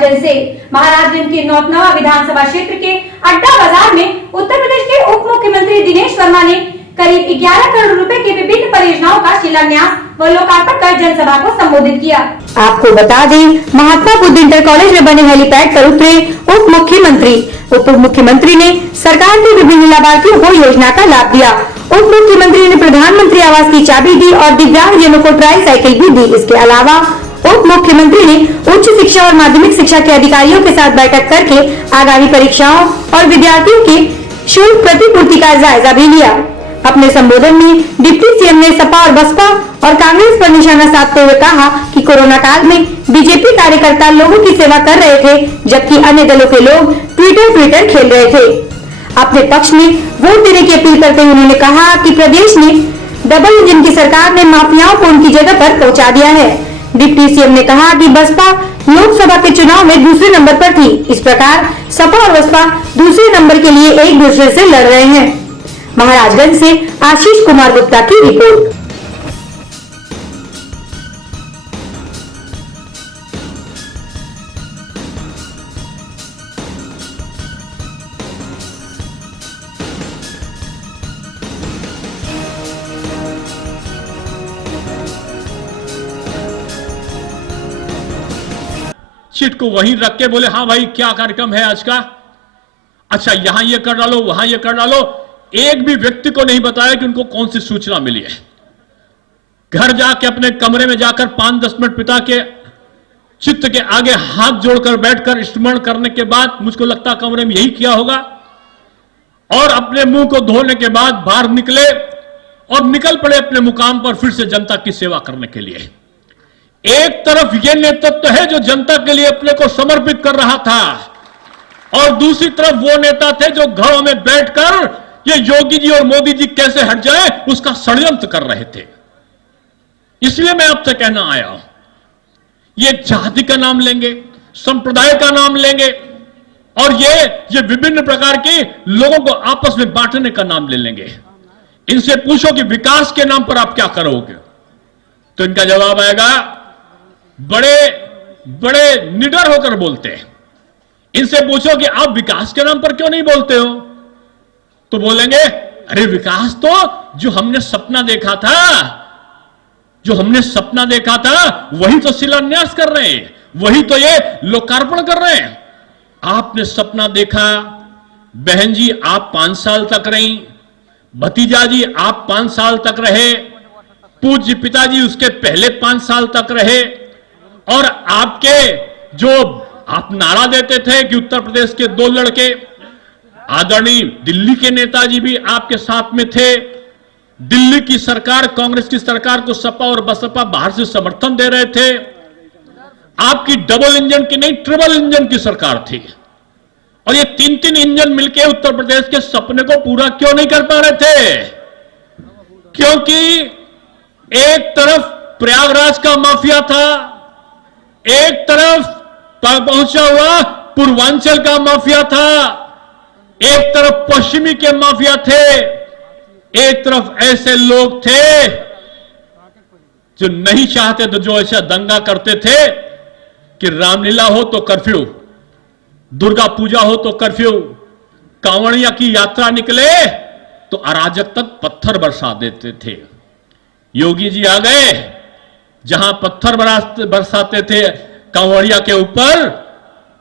महाराजगंज से। महाराजगंज के नौतनवा विधानसभा क्षेत्र के अड्डा बाजार में उत्तर प्रदेश के उप मुख्यमंत्री दिनेश वर्मा ने करीब 11 करोड़ रुपए की विभिन्न परियोजनाओं का शिलान्यास व लोकार्पण कर जनसभा को संबोधित किया। आपको बता दें, महात्मा बुद्ध इंटर कॉलेज में बने हेलीपैड पर उतरे उप मुख्यमंत्री ने सरकार के विभिन्न लाभार्थियों को योजना का लाभ दिया। उप मुख्यमंत्री ने प्रधानमंत्री आवास की चाबी दी और दिव्यांगजनों को ट्राई साइकिल भी दी। इसके अलावा उप मुख्यमंत्री ने उच्च शिक्षा और माध्यमिक शिक्षा के अधिकारियों के साथ बैठक करके आगामी परीक्षाओं और विद्यार्थियों के शुल्क प्रतिपूर्ति का जायजा भी लिया। अपने संबोधन में डिप्टी सीएम ने सपा और बसपा और कांग्रेस पर निशाना साधते हुए कहा कि कोरोना काल में बीजेपी कार्यकर्ता लोगों की सेवा कर रहे थे, जबकि अन्य दलों के लोग ट्विटर खेल रहे थे। अपने पक्ष में वोट देने की अपील करते हुए उन्होंने कहा कि प्रदेश में डबल इंजन की सरकार ने माफियाओं को उनकी जगह पर पहुंचा दिया है। डिप्टी सीएम ने कहा कि बसपा लोकसभा के चुनाव में दूसरे नंबर पर थी। इस प्रकार सपा और बसपा दूसरे नंबर के लिए एक दूसरे से लड़ रहे हैं। महाराजगंज से आशीष कुमार गुप्ता की रिपोर्ट। सीट को वहीं रख के बोले हाँ भाई क्या कार्यक्रम है आज का, अच्छा यहां ये कर डालो वहां ये कर डालो। एक भी व्यक्ति को नहीं बताया कि उनको कौन सी सूचना मिली है। घर जाके अपने कमरे में जाकर 5-10 मिनट पिता के चित्र के आगे हाथ जोड़कर बैठकर स्मरण करने के बाद मुझको लगता कमरे में यही किया होगा, और अपने मुंह को धोने के बाद बाहर निकले और निकल पड़े अपने मुकाम पर फिर से जनता की सेवा करने के लिए। एक तरफ यह नेतृत्व है जो जनता के लिए अपने को समर्पित कर रहा था, और दूसरी तरफ वो नेता थे जो घरों में बैठकर ये योगी जी और मोदी जी कैसे हट जाए उसका षड्यंत्र कर रहे थे। इसलिए मैं आपसे कहना आया हूं, ये जाति का नाम लेंगे, संप्रदाय का नाम लेंगे, और ये विभिन्न प्रकार के लोगों को आपस में बांटने का नाम ले लेंगे। इनसे पूछो कि विकास के नाम पर आप क्या करोगे, तो इनका जवाब आएगा बड़े बड़े निडर होकर बोलते हैं। इनसे पूछो कि आप विकास के नाम पर क्यों नहीं बोलते हो, तो बोलेंगे अरे विकास तो जो हमने सपना देखा था वही तो शिलान्यास कर रहे हैं, वही तो ये लोकार्पण कर रहे हैं। आपने सपना देखा, बहन जी आप 5 साल तक रही, भतीजा जी आप 5 साल तक रहे, पूज्य पिताजी उसके पहले 5 साल तक रहे, और आपके जो आप नारा देते थे कि उत्तर प्रदेश के 2 लड़के, आदरणीय दिल्ली के नेताजी भी आपके साथ में थे। दिल्ली की सरकार, कांग्रेस की सरकार को सपा और बसपा बाहर से समर्थन दे रहे थे। आपकी डबल इंजन की नहीं ट्रिपल इंजन की सरकार थी, और ये 3-3 इंजन मिलकर उत्तर प्रदेश के सपने को पूरा क्यों नहीं कर पा रहे थे? क्योंकि एक तरफ प्रयागराज का माफिया था, एक तरफ पहुंचा हुआ पूर्वांचल का माफिया था, एक तरफ पश्चिमी के माफिया थे, एक तरफ ऐसे लोग थे जो नहीं चाहते तो जो ऐसा दंगा करते थे कि रामलीला हो तो कर्फ्यू, दुर्गा पूजा हो तो कर्फ्यू, कांवड़िया की यात्रा निकले तो अराजक तक पत्थर बरसा देते थे। योगी जी आ गए, जहां पत्थर बरसाते थे कांवड़िया के ऊपर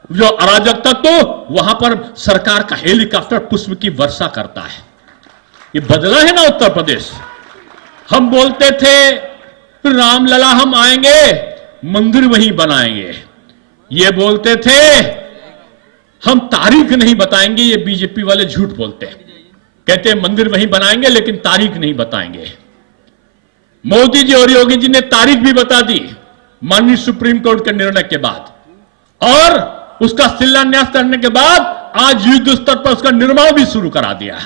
जो अराजक तक, तो वहां पर सरकार का हेलीकॉप्टर पुष्प की वर्षा करता है। ये बदला है ना उत्तर प्रदेश। हम बोलते थे रामलला हम आएंगे मंदिर वहीं बनाएंगे, ये बोलते थे हम तारीख नहीं बताएंगे, ये बीजेपी वाले झूठ बोलते हैं, कहते हैं मंदिर वहीं बनाएंगे लेकिन तारीख नहीं बताएंगे। मोदी जी और योगी जी ने तारीख भी बता दी माननीय सुप्रीम कोर्ट के निर्णय के बाद, और उसका शिलान्यास करने के बाद आज युद्ध स्तर पर उसका निर्माण भी शुरू करा दिया।